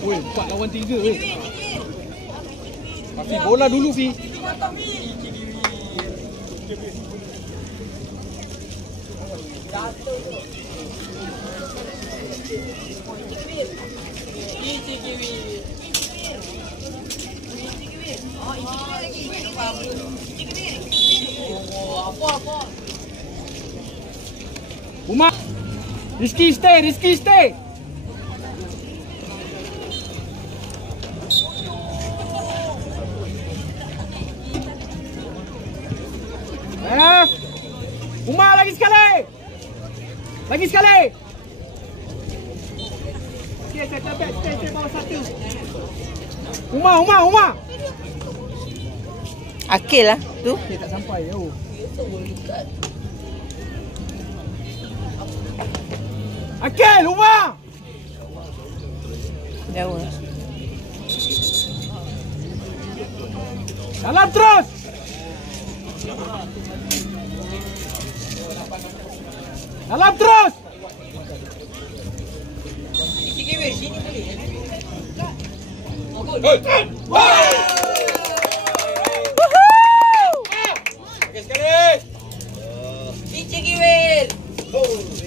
Woi, 4 lawan 3 weh. Fi bola dulu Fi. Umar, Rizky stay. Umar lagi sekali. Okey, stay bawah satu. Umar. Akil lah tu. Okey, tak sampai jauh. Akil, Umar. Jauh lah. Dalam terus.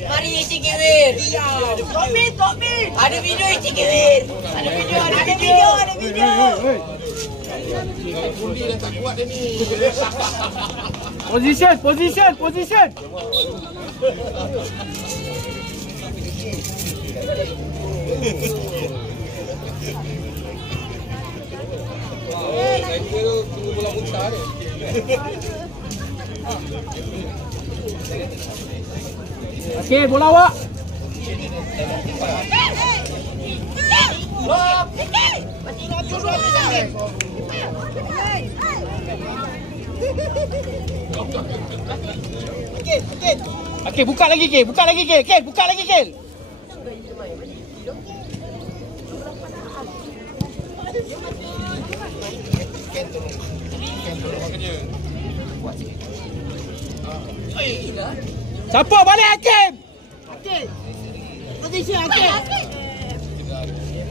Mari Cikiwir. Top mid. Ada video Cikiwir. Ada video. Kundi dah tak kuat dia ni. Position. Saya kira tunggu bola muntah ni. Okey, bola awak. Okey, buka lagi Kel. Buka lagi Kel. Siapa balik Hakim? Position Hakim.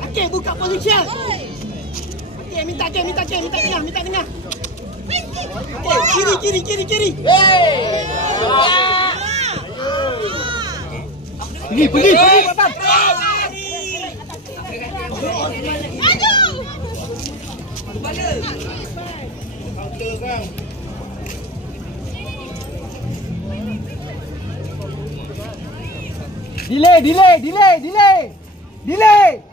Hakim buka position. Hakim minta tengah. Kiri. Pergi Batam. Delay.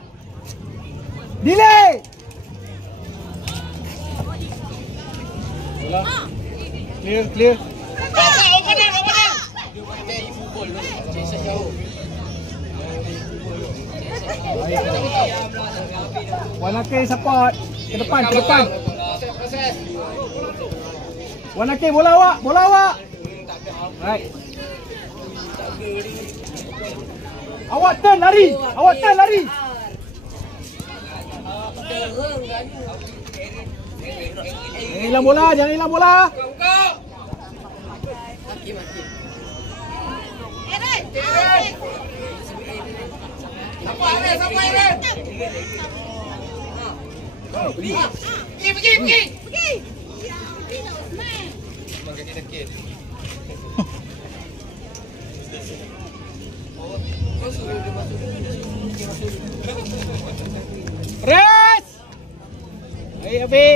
Clear. Wanake support ke depan. Wanake bola awak. Right. Awak turn lari. Jangan hilang bola. Siapa Eren? Pergi. Res. Ayo Abi.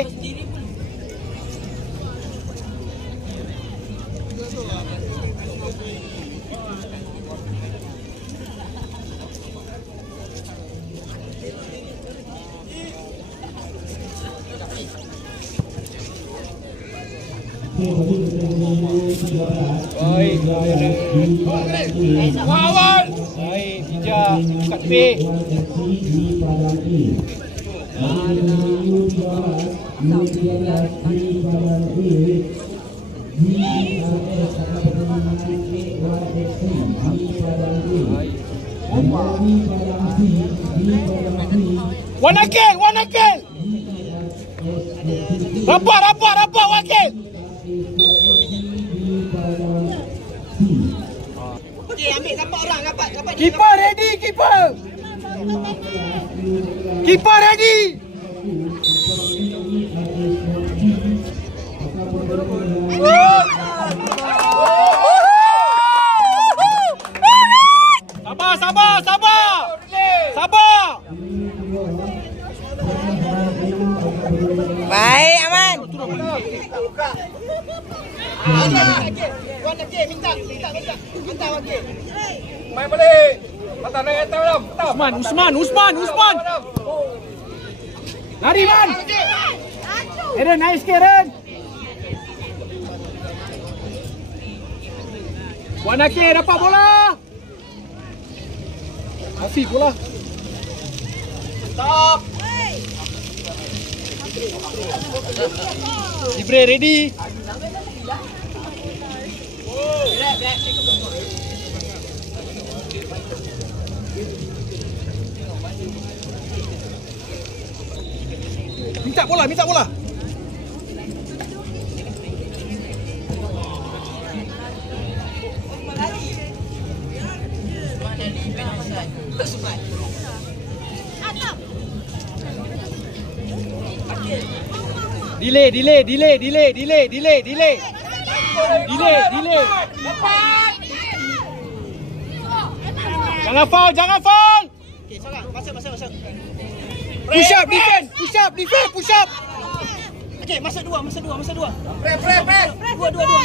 Baik, Awal. baik, bijak, buka tepi. One again. Rapat, wakil. Okey, ambil rapat orang, rapat. Keeper ready, keeper. Keeper ready. Sabar. Baik, aman. Wan okey, minta. Hantar wakil. Main balik. Patah naik atas malam. Patah. Usman. Lari, Man. Eren, naik sikit, Eren. Wan Akil dapat bola. Asyik bola. Stop. Jibril ready. Minta bola. Delay. Jangan foul. Okey, sorang. Masuk. Push up. Okey, masuk dua. Press. Dua.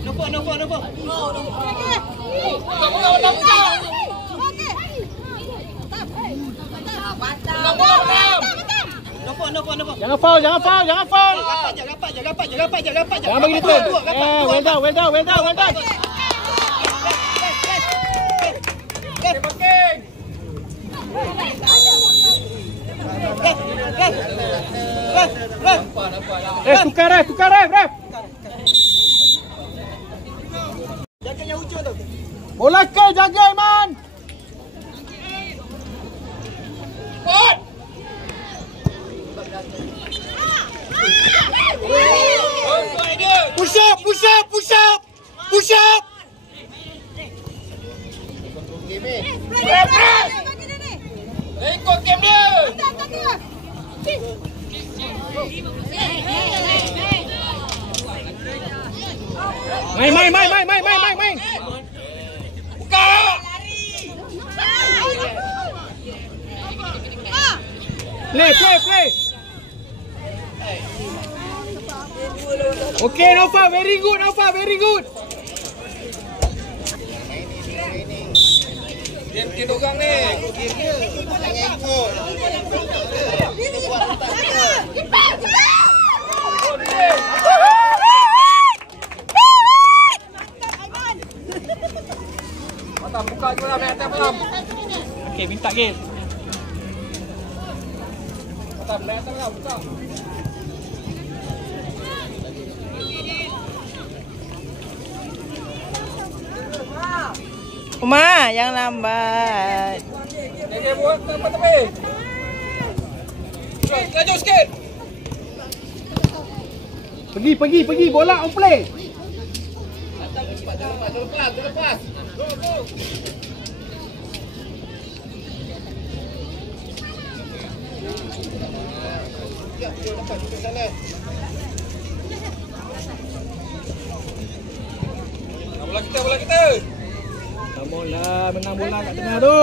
Nombor. Nombor. Jangan foul. Rapat je. Jangan bagi dia turn. Well done. Parking. Tukar ref. Jaga yang hujung tu. Bola ke jaga, Iman. Pot. Push up. Press. Ikut game dia. Main. Buka. Play. Okay, Nova, very good. Dia orang ni. Patah buka je malam, naik atas malam. Okay, minta game. Patah naik atas malam, buka. Uma, yang lambat. Dia buat tempat tepi. Laju sikit. Pergi, bola on play. Terlepas. Bola kita. Come on lah, menang bola kat tengah tu.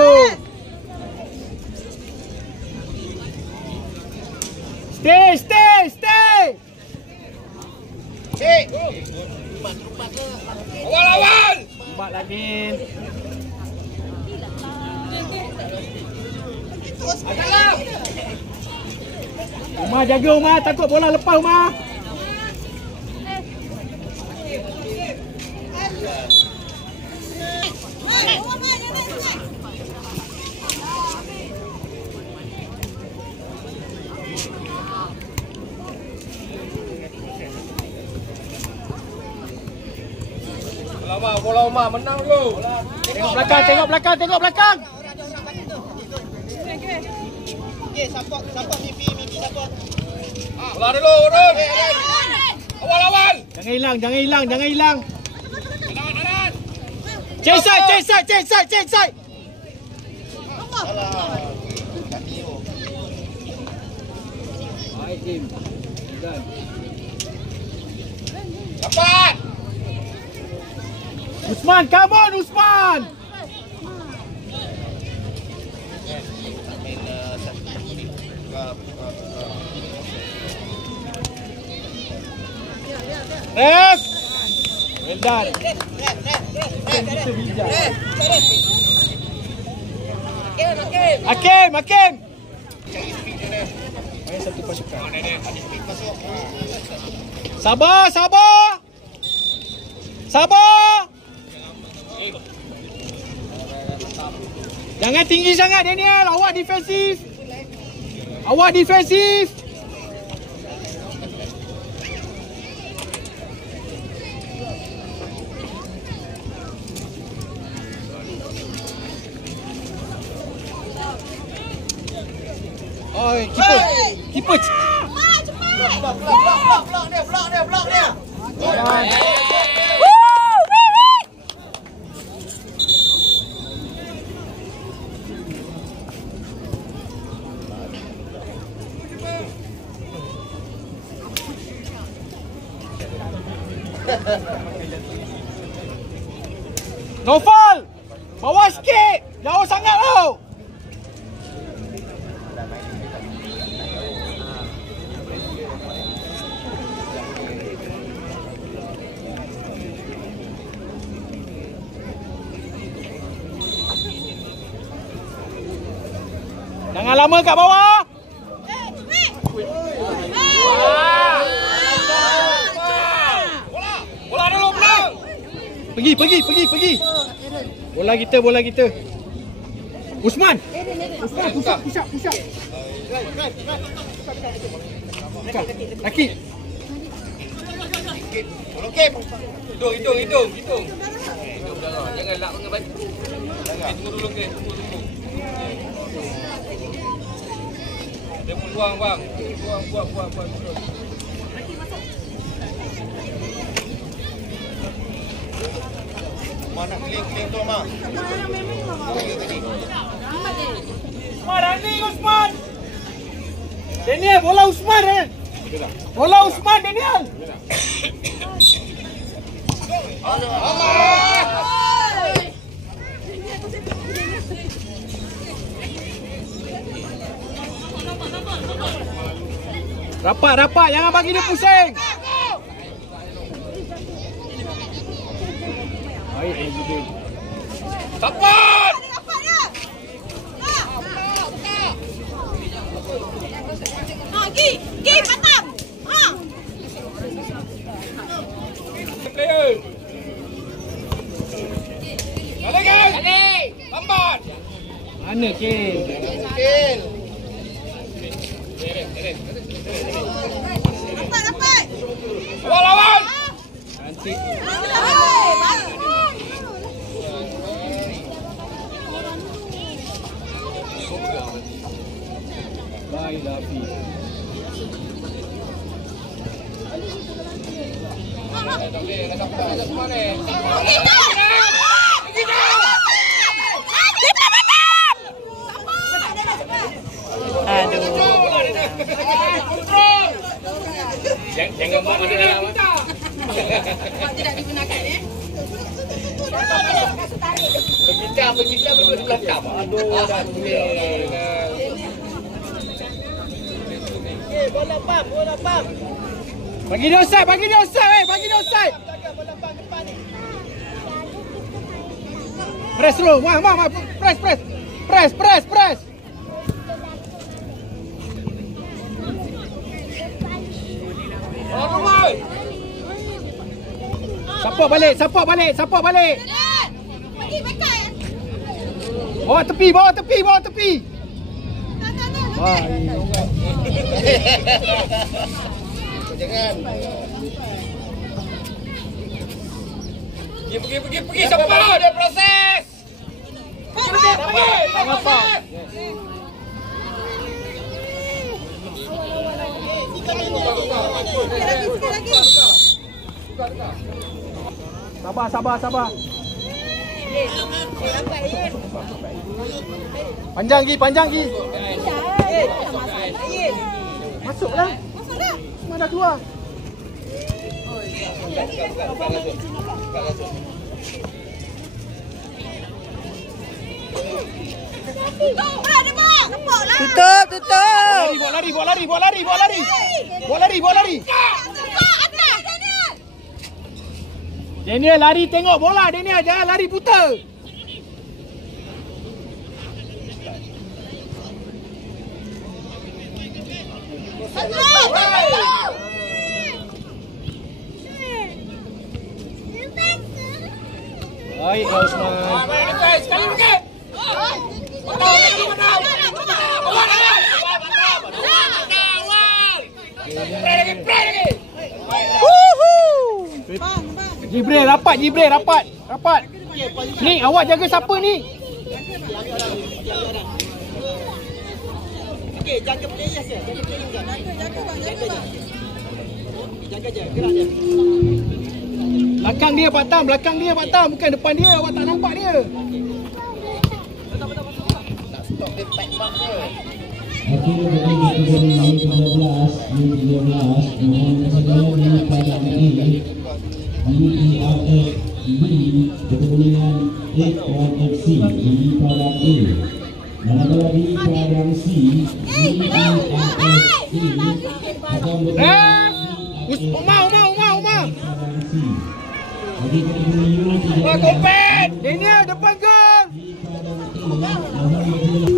Stay. Awal. Lambat lagi. Dalam. Umar jaga, Umar. Takut bola lepas, Umar. Bola Umar menang dulu. Tengok belakang, tengok belakang, tengok belakang. Okey, support Mipi support. Bola dulu, urun. Awal. Jangan hilang, jangan hilang, jangan hilang. Change side, change side, change side, change side. Baik, Kim. Dapat. Usman, come on Usman. Ref. Well done. Hakim. Main satu pasukan. Sabar. Jangan tinggi sangat Daniel. Awak defensif. Oi, keeper. Blok dia. Noval. Bawah sikit. Jauh sangat tau. Jangan lama kat bawah. Bola dulu menang. Pergi. Bola kita. Usman. Push up. Laki. Okey. Hidung. Jangan lak dengan baju. Tunggu dulu ke. Dia peluang bang. Buang. Mana clean tu mah. Usman. Daniel, bola Usman Daniel. Rapat, jangan bagi dia pusing. Baik, Azudin. Dapat. Gi, patang. Player. Kali. Lambat. Mana Ken? Dapat. Lawan. Cantik. Baik, Dafi. Aduh. Jangan buat ada dalam. Tidak digunakan Kita berdua belakang. Aduh, dah boleh. Bola pam. Bagi dia offside. Bagi dia offside. Press dulu. Wah. Press. Support balik, support balik, support balik. Pergi pakai. Bawa tepi, bawa tepi, bawa tepi. Wah, Jangan. Pergi. Siapa? Dia proses. apa? Sikit lagi. Sabar. Panjang lagi. Masuklah. Mana keluar? Tutup. Buat lari. Daniel lari tengok bola. Daniel jangan lari buta. Baik, Osman. Sekali lagi. Jibril rapat. Ni awak jaga siapa ni? Okey, jaga player je. Jaga je, gerak dia. Belakang dia Pak Tam, bukan depan dia. Awak tak nampak dia. Stop dia tight mark dia. Akhirnya bagi U13 mohon segera pada ini UERF B bertemu dengan F1FC di padang A. Manakala di padang C UERF E akan bertemu Umar. padang C. Bagi kategori U13 Daniel depan gol. di padang A mohon bertemu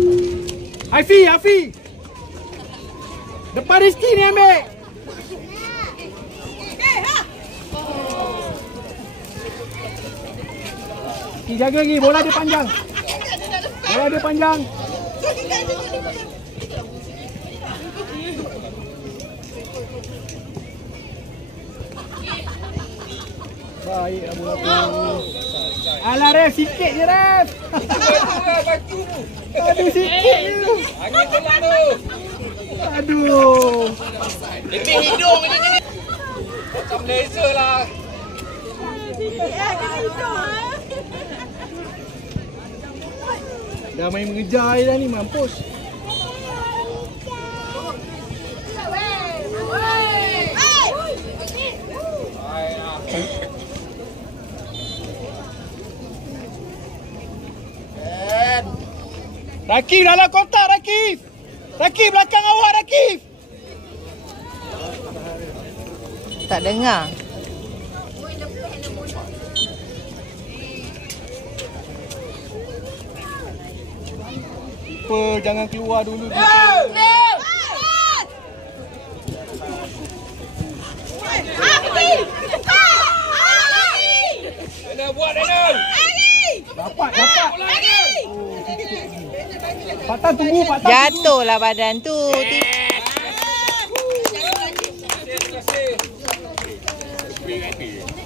Hafiz. Depan Rizky ni ambil. Jaga lagi, bola dia panjang. Baik, Abu Bakar. Alah, Ref, sikit je, Ref. Baju. Aduh, sikit je. Angin tengah tu. Aduh. Lebih hidung ini jadi. Macam laser lah. Dah main mengejar dah ni, mampus. Rakif dalam kotak, Rakif. Rakif belakang awak, Rakif. Tak dengar. Jangan keluar dulu. Daniel buat Daniel. Dapat. Pak Tan tunggu, Pak Tan. Jatuhlah badan tu. Terima kasih.